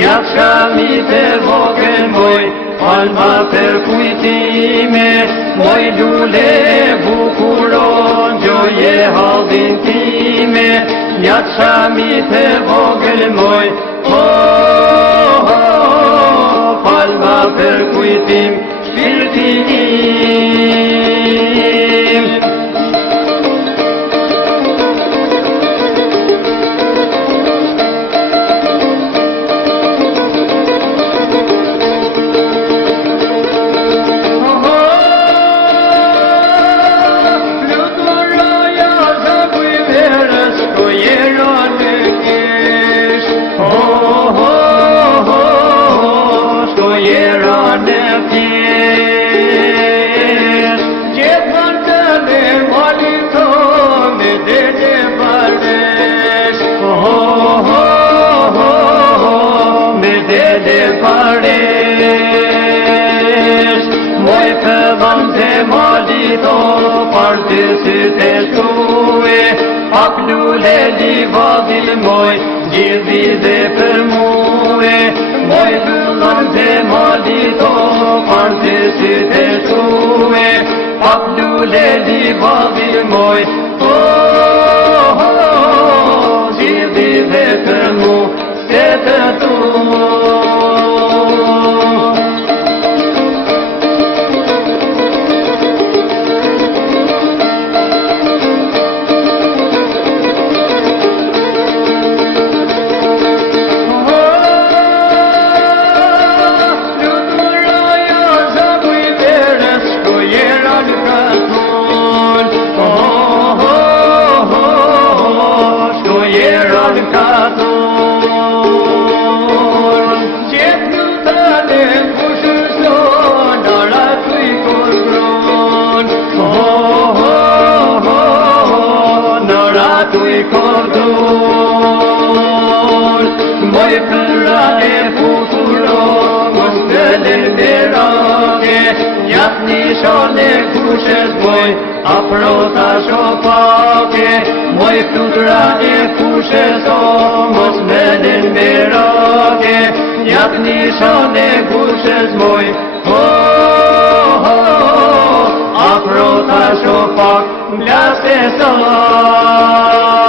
Njatë shamit e vogël moj, palma për kujtime, moj lule e bukuron, gjoje hallin time. Njatë shamit e vogël moj, palma për kujtim, shpirtin. Moj pëdhëm të malito, partë sy të shkue, pak lule livadil moj, gjithi dhe për muë. Moj pëdhëm të malito, partë sy të shkue, pak lule livadil moj, gjithi dhe për muë, se të tu. Moj përra e futuro, mos të lërberake, njatë nishon e kushes moj, aprota shopake. Moj përra e kushes mos të lërberake, njatë nishon e kushes moj, aprota shopak, mlaste sa.